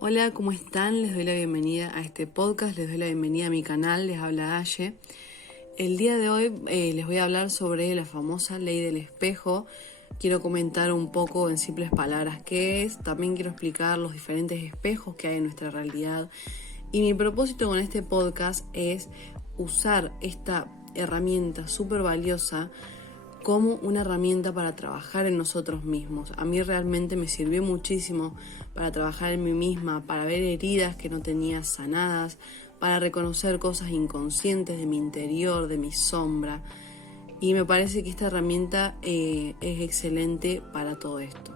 Hola, ¿cómo están? Les doy la bienvenida a este podcast, les doy la bienvenida a mi canal, les habla Aye. El día de hoy les voy a hablar sobre la famosa ley del espejo. Quiero comentar un poco en simples palabras qué es, también quiero explicar los diferentes espejos que hay en nuestra realidad. Y mi propósito con este podcast es usar esta herramienta súper valiosa como una herramienta para trabajar en nosotros mismos. A mí realmente me sirvió muchísimo para trabajar en mí misma, para ver heridas que no tenía sanadas, para reconocer cosas inconscientes de mi interior, de mi sombra. Y me parece que esta herramienta es excelente para todo esto.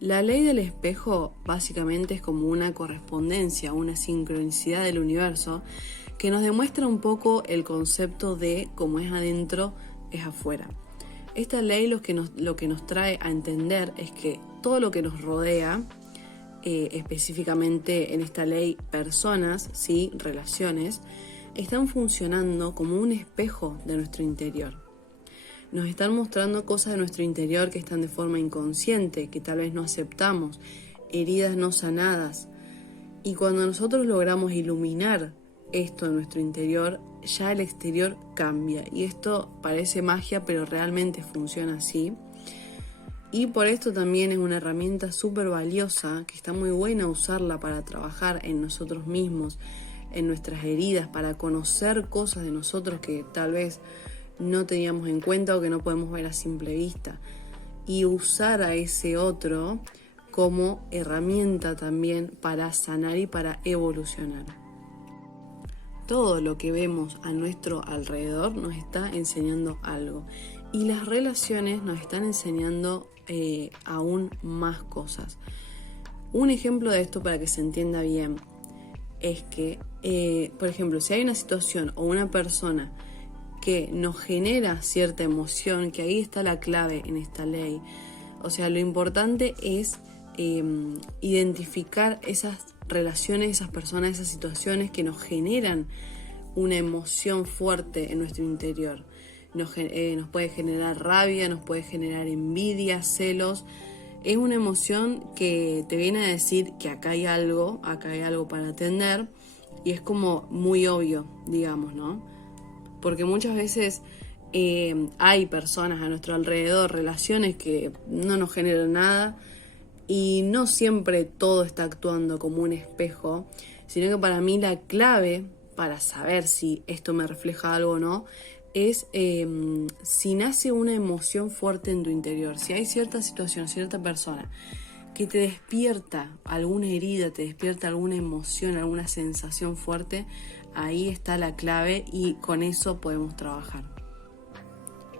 La ley del espejo básicamente es como una correspondencia, una sincronicidad del universo que nos demuestra un poco el concepto de cómo es adentro, es afuera. Esta ley lo que nos trae a entender es que todo lo que nos rodea, específicamente en esta ley personas, ¿sí? Relaciones, están funcionando como un espejo de nuestro interior. Nos están mostrando cosas de nuestro interior que están de forma inconsciente, que tal vez no aceptamos, heridas no sanadas. Y cuando nosotros logramos iluminar esto en nuestro interior, ya el exterior cambia. Y esto parece magia, pero realmente funciona así. Y por esto también es una herramienta súper valiosa, que está muy buena usarla para trabajar en nosotros mismos, en nuestras heridas, para conocer cosas de nosotros que tal vez no teníamos en cuenta o que no podemos ver a simple vista. Y usar a ese otro como herramienta también para sanar y para evolucionar. Todo lo que vemos a nuestro alrededor nos está enseñando algo y las relaciones nos están enseñando aún más cosas. Un ejemplo de esto para que se entienda bien es que, por ejemplo, si hay una situación o una persona que nos genera cierta emoción, que ahí está la clave en esta ley. O sea, lo importante es identificar esas relaciones, esas personas, esas situaciones que nos generan una emoción fuerte en nuestro interior. Nos puede generar rabia, nos puede generar envidia, celos. Es una emoción que te viene a decir que acá hay algo para atender, y es como muy obvio, digamos, ¿no? Porque muchas veces hay personas a nuestro alrededor, relaciones que no nos generan nada, y no siempre todo está actuando como un espejo, sino que para mí la clave para saber si esto me refleja algo o no es si nace una emoción fuerte en tu interior, si hay cierta situación, cierta persona que te despierta alguna herida, te despierta alguna emoción, alguna sensación fuerte, ahí está la clave y con eso podemos trabajar.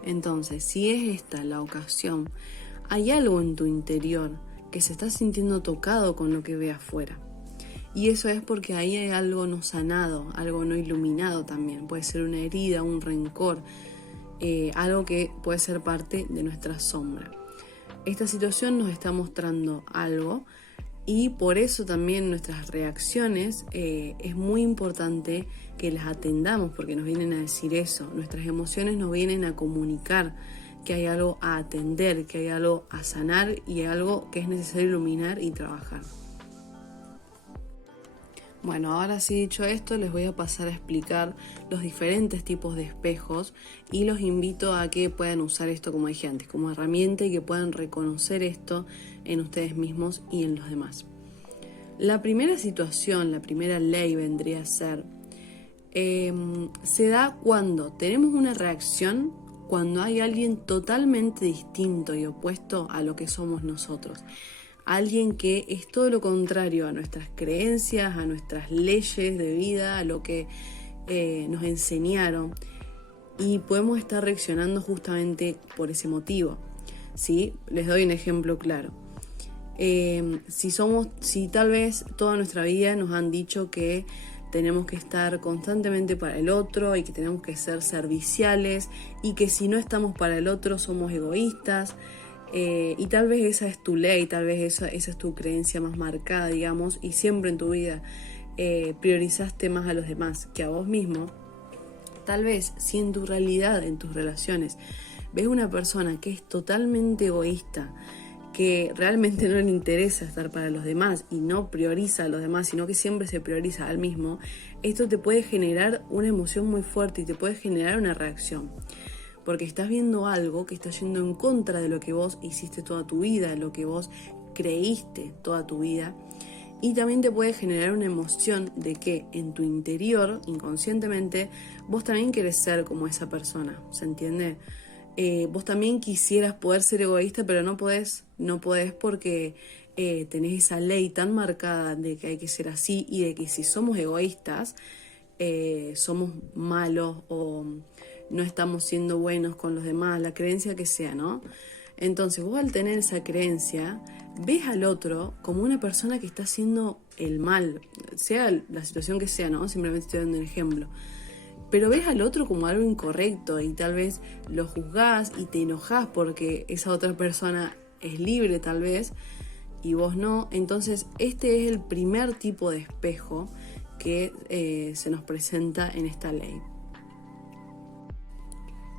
Entonces, si es esta la ocasión, hay algo en tu interior que se está sintiendo tocado con lo que ve afuera. Y eso es porque ahí hay algo no sanado, algo no iluminado también. Puede ser una herida, un rencor, algo que puede ser parte de nuestra sombra. Esta situación nos está mostrando algo y por eso también nuestras reacciones es muy importante que las atendamos, porque nos vienen a decir eso. Nuestras emociones nos vienen a comunicar que hay algo a atender, que hay algo a sanar y algo que es necesario iluminar y trabajar. Bueno, ahora sí, dicho esto, les voy a pasar a explicar los diferentes tipos de espejos y los invito a que puedan usar esto, como dije antes, como herramienta y que puedan reconocer esto en ustedes mismos y en los demás. La primera situación, la primera ley vendría a ser, se da cuando tenemos una reacción, cuando hay alguien totalmente distinto y opuesto a lo que somos nosotros. Alguien que es todo lo contrario a nuestras creencias, a nuestras leyes de vida, a lo que nos enseñaron, y podemos estar reaccionando justamente por ese motivo, ¿sí? Les doy un ejemplo claro. Si tal vez toda nuestra vida nos han dicho que tenemos que estar constantemente para el otro y que tenemos que ser serviciales y que si no estamos para el otro somos egoístas, y tal vez esa es tu ley, tal vez esa es tu creencia más marcada, digamos, y siempre en tu vida priorizaste más a los demás que a vos mismo. Tal vez si en tu realidad, en tus relaciones, ves una persona que es totalmente egoísta, que realmente no le interesa estar para los demás y no prioriza a los demás, sino que siempre se prioriza al mismo, esto te puede generar una emoción muy fuerte y te puede generar una reacción. Porque estás viendo algo que está yendo en contra de lo que vos hiciste toda tu vida, lo que vos creíste toda tu vida. Y también te puede generar una emoción de que en tu interior, inconscientemente, vos también querés ser como esa persona, ¿se entiende? Vos también quisieras poder ser egoísta, pero no podés porque tenés esa ley tan marcada de que hay que ser así y de que si somos egoístas, somos malos o no estamos siendo buenos con los demás, la creencia que sea, ¿no? Entonces vos al tener esa creencia, ves al otro como una persona que está haciendo el mal, sea la situación que sea, ¿no? Simplemente estoy dando un ejemplo. Pero ves al otro como algo incorrecto y tal vez lo juzgás y te enojás porque esa otra persona es libre tal vez y vos no. Entonces este es el primer tipo de espejo que se nos presenta en esta ley.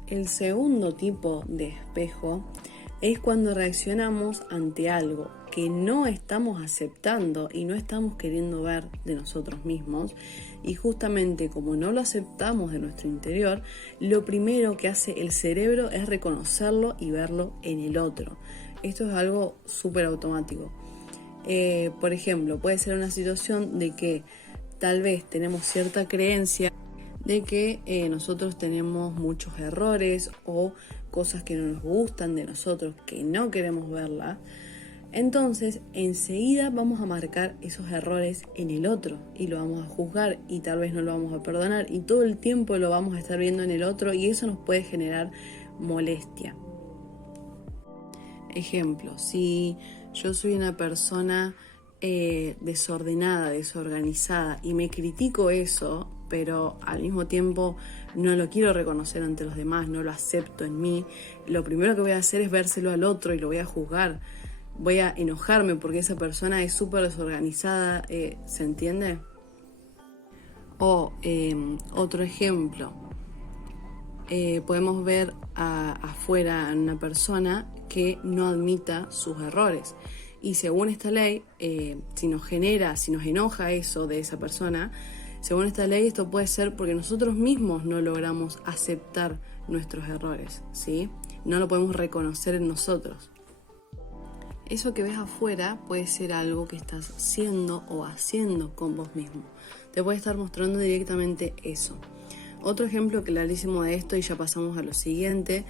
El segundo tipo de espejo es cuando reaccionamos ante algo que no estamos aceptando y no estamos queriendo ver de nosotros mismos, y justamente como no lo aceptamos de nuestro interior, lo primero que hace el cerebro es reconocerlo y verlo en el otro. Esto es algo súper automático. Por ejemplo, puede ser una situación de que tal vez tenemos cierta creencia de que nosotros tenemos muchos errores o cosas que no nos gustan de nosotros, que no queremos verlas. Entonces, enseguida vamos a marcar esos errores en el otro y lo vamos a juzgar y tal vez no lo vamos a perdonar y todo el tiempo lo vamos a estar viendo en el otro y eso nos puede generar molestia. Ejemplo, si yo soy una persona desordenada, desorganizada y me critico eso, pero al mismo tiempo no lo quiero reconocer ante los demás, no lo acepto en mí, lo primero que voy a hacer es vérselo al otro y lo voy a juzgar. Voy a enojarme porque esa persona es súper desorganizada, ¿se entiende? O otro ejemplo, podemos ver afuera a una persona que no admita sus errores. Y según esta ley, si nos enoja eso de esa persona, según esta ley esto puede ser porque nosotros mismos no logramos aceptar nuestros errores, ¿sí? No lo podemos reconocer en nosotros. Eso que ves afuera puede ser algo que estás siendo o haciendo con vos mismo. Te puede estar mostrando directamente eso. Otro ejemplo clarísimo de esto, y ya pasamos a lo siguiente,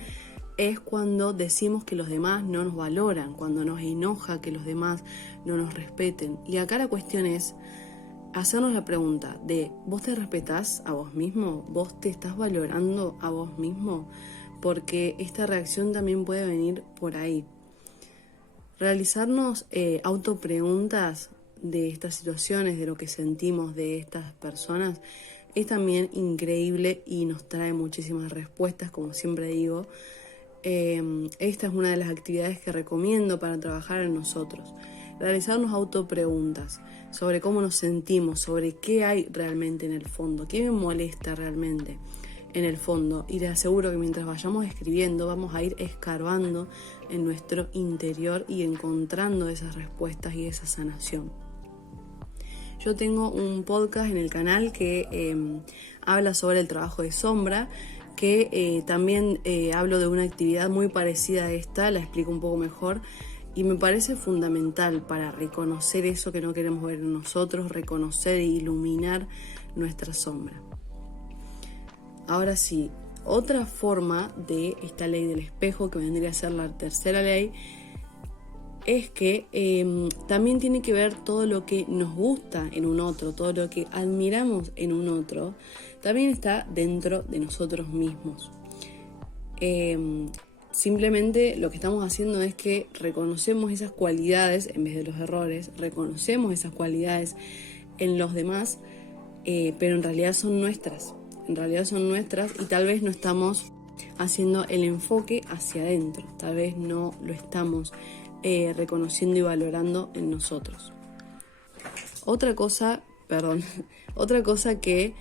es cuando decimos que los demás no nos valoran, cuando nos enoja que los demás no nos respeten. Y acá la cuestión es hacernos la pregunta de, ¿vos te respetás a vos mismo? ¿Vos te estás valorando a vos mismo? Porque esta reacción también puede venir por ahí. Realizarnos autopreguntas de estas situaciones, de lo que sentimos de estas personas, es también increíble y nos trae muchísimas respuestas, como siempre digo. Esta es una de las actividades que recomiendo para trabajar en nosotros. Realizarnos autopreguntas sobre cómo nos sentimos, sobre qué hay realmente en el fondo, qué me molesta realmente en el fondo, y les aseguro que mientras vayamos escribiendo vamos a ir escarbando en nuestro interior y encontrando esas respuestas y esa sanación. Yo tengo un podcast en el canal que habla sobre el trabajo de sombra, que también hablo de una actividad muy parecida a esta, la explico un poco mejor, y me parece fundamental para reconocer eso que no queremos ver en nosotros, reconocer e iluminar nuestra sombra. Ahora sí, otra forma de esta ley del espejo, que vendría a ser la tercera ley, es que también tiene que ver todo lo que nos gusta en un otro, todo lo que admiramos en un otro, también está dentro de nosotros mismos. Simplemente lo que estamos haciendo es que reconocemos esas cualidades en vez de los errores, reconocemos esas cualidades en los demás, pero en realidad son nuestras. Y tal vez no estamos haciendo el enfoque hacia adentro, tal vez no lo estamos reconociendo y valorando en nosotros. Otra cosa que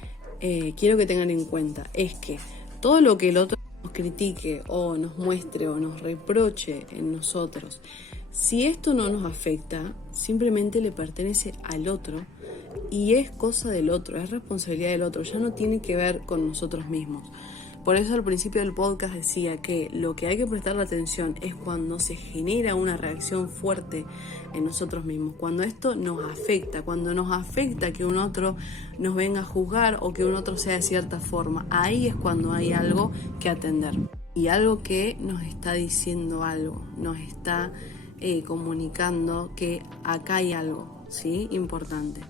quiero que tengan en cuenta es que todo lo que el otro nos critique o nos muestre o nos reproche en nosotros Si esto no nos afecta, simplemente le pertenece al otro y es cosa del otro, es responsabilidad del otro, ya no tiene que ver con nosotros mismos. Por eso al principio del podcast decía que lo que hay que prestarle atención es cuando se genera una reacción fuerte en nosotros mismos, cuando esto nos afecta, cuando nos afecta que un otro nos venga a juzgar o que un otro sea de cierta forma. Ahí es cuando hay algo que atender y algo que nos está diciendo algo, nos está comunicando que acá hay algo, ¿sí? Importante.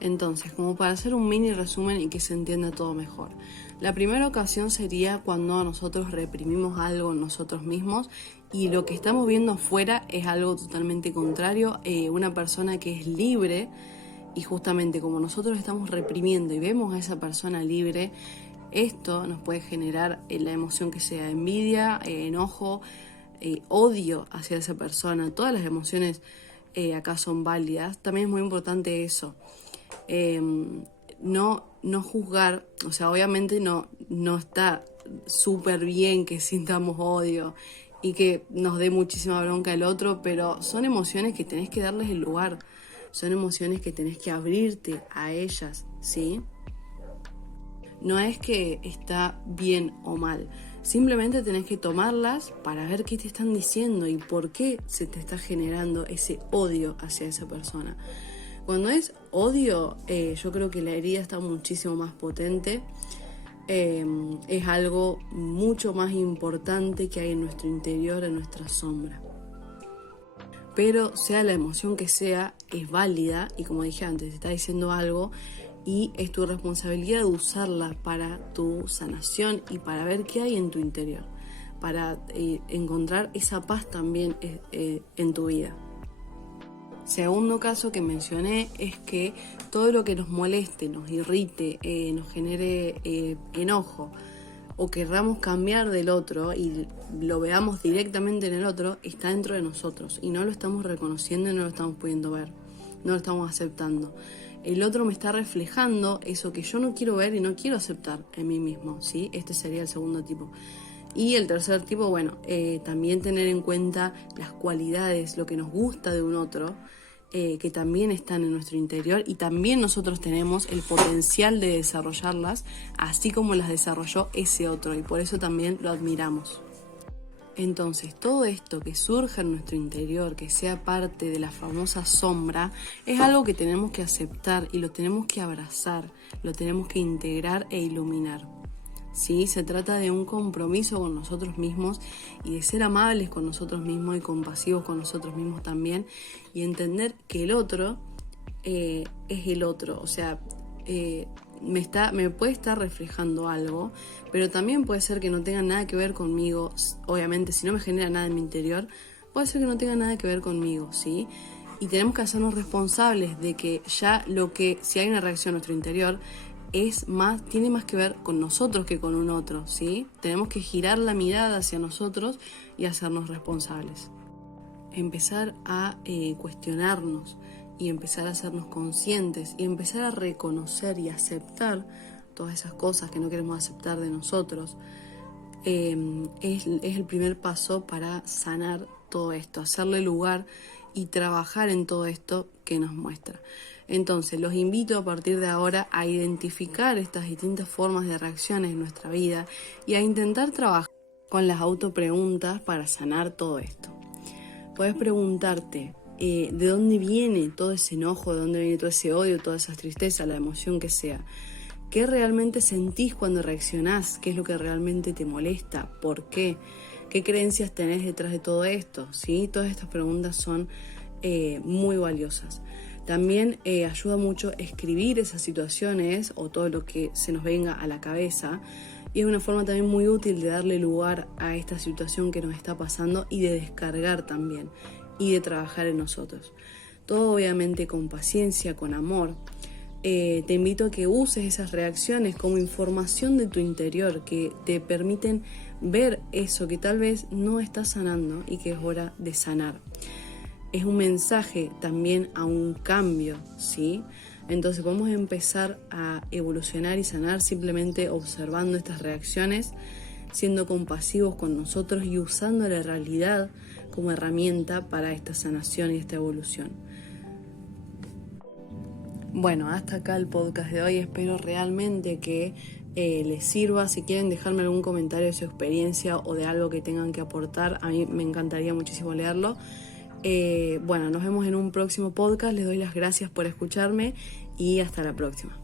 Entonces, como para hacer un mini resumen y que se entienda todo mejor. La primera ocasión sería cuando nosotros reprimimos algo en nosotros mismos y lo que estamos viendo afuera es algo totalmente contrario, una persona que es libre, y justamente como nosotros estamos reprimiendo y vemos a esa persona libre, esto nos puede generar la emoción que sea envidia, enojo, odio hacia esa persona. Todas las emociones acá son válidas. También es muy importante eso. No juzgar, o sea, obviamente no está súper bien que sintamos odio y que nos dé muchísima bronca el otro, pero son emociones que tenés que darles el lugar, son emociones que tenés que abrirte a ellas, ¿sí? No es que está bien o mal, simplemente tenés que tomarlas para ver qué te están diciendo y por qué se te está generando ese odio hacia esa persona. Cuando es odio, yo creo que la herida está muchísimo más potente, es algo mucho más importante que hay en nuestro interior, en nuestra sombra. Pero sea la emoción que sea, es válida y como dije antes, te está diciendo algo y es tu responsabilidad de usarla para tu sanación y para ver qué hay en tu interior, para encontrar esa paz también en tu vida. Segundo caso que mencioné es que todo lo que nos moleste, nos irrite, nos genere enojo o querramos cambiar del otro y lo veamos directamente en el otro, está dentro de nosotros y no lo estamos reconociendo y no lo estamos pudiendo ver, no lo estamos aceptando. El otro me está reflejando eso que yo no quiero ver y no quiero aceptar en mí mismo, ¿sí? Este sería el segundo tipo. Y el tercer tipo, bueno, también tener en cuenta las cualidades, lo que nos gusta de un otro, que también están en nuestro interior y también nosotros tenemos el potencial de desarrollarlas, así como las desarrolló ese otro y por eso también lo admiramos. Entonces, todo esto que surja en nuestro interior, que sea parte de la famosa sombra, es algo que tenemos que aceptar y lo tenemos que abrazar, lo tenemos que integrar e iluminar. ¿Sí? Se trata de un compromiso con nosotros mismos y de ser amables con nosotros mismos y compasivos con nosotros mismos también y entender que el otro es el otro, o sea, me puede estar reflejando algo, pero también puede ser que no tenga nada que ver conmigo. Obviamente, si no me genera nada en mi interior, puede ser que no tenga nada que ver conmigo, ¿sí? Y tenemos que hacernos responsables de que ya si hay una reacción en nuestro interior, tiene más que ver con nosotros que con un otro, ¿sí? Tenemos que girar la mirada hacia nosotros y hacernos responsables. Empezar a cuestionarnos y empezar a hacernos conscientes y empezar a reconocer y aceptar todas esas cosas que no queremos aceptar de nosotros, es el primer paso para sanar todo esto, hacerle lugar y trabajar en todo esto que nos muestra. Entonces, los invito a partir de ahora a identificar estas distintas formas de reacciones en nuestra vida y a intentar trabajar con las autopreguntas para sanar todo esto. Puedes preguntarte de dónde viene todo ese enojo, de dónde viene todo ese odio, toda esa tristeza, la emoción que sea. ¿Qué realmente sentís cuando reaccionás? ¿Qué es lo que realmente te molesta? ¿Por qué? ¿Qué creencias tenés detrás de todo esto? ¿Sí? Todas estas preguntas son muy valiosas. También ayuda mucho escribir esas situaciones o todo lo que se nos venga a la cabeza y es una forma también muy útil de darle lugar a esta situación que nos está pasando y de descargar también y de trabajar en nosotros. Todo obviamente con paciencia, con amor. Te invito a que uses esas reacciones como información de tu interior que te permiten ver eso que tal vez no estás sanando y que es hora de sanar. Es un mensaje también a un cambio, ¿sí? Entonces podemos empezar a evolucionar y sanar simplemente observando estas reacciones siendo compasivos con nosotros y usando la realidad como herramienta para esta sanación y esta evolución. Bueno, hasta acá el podcast de hoy. Espero realmente que les sirva. Si quieren dejarme algún comentario de su experiencia o de algo que tengan que aportar, a mí me encantaría muchísimo leerlo. Bueno, nos vemos en un próximo podcast. Les doy las gracias por escucharme y hasta la próxima.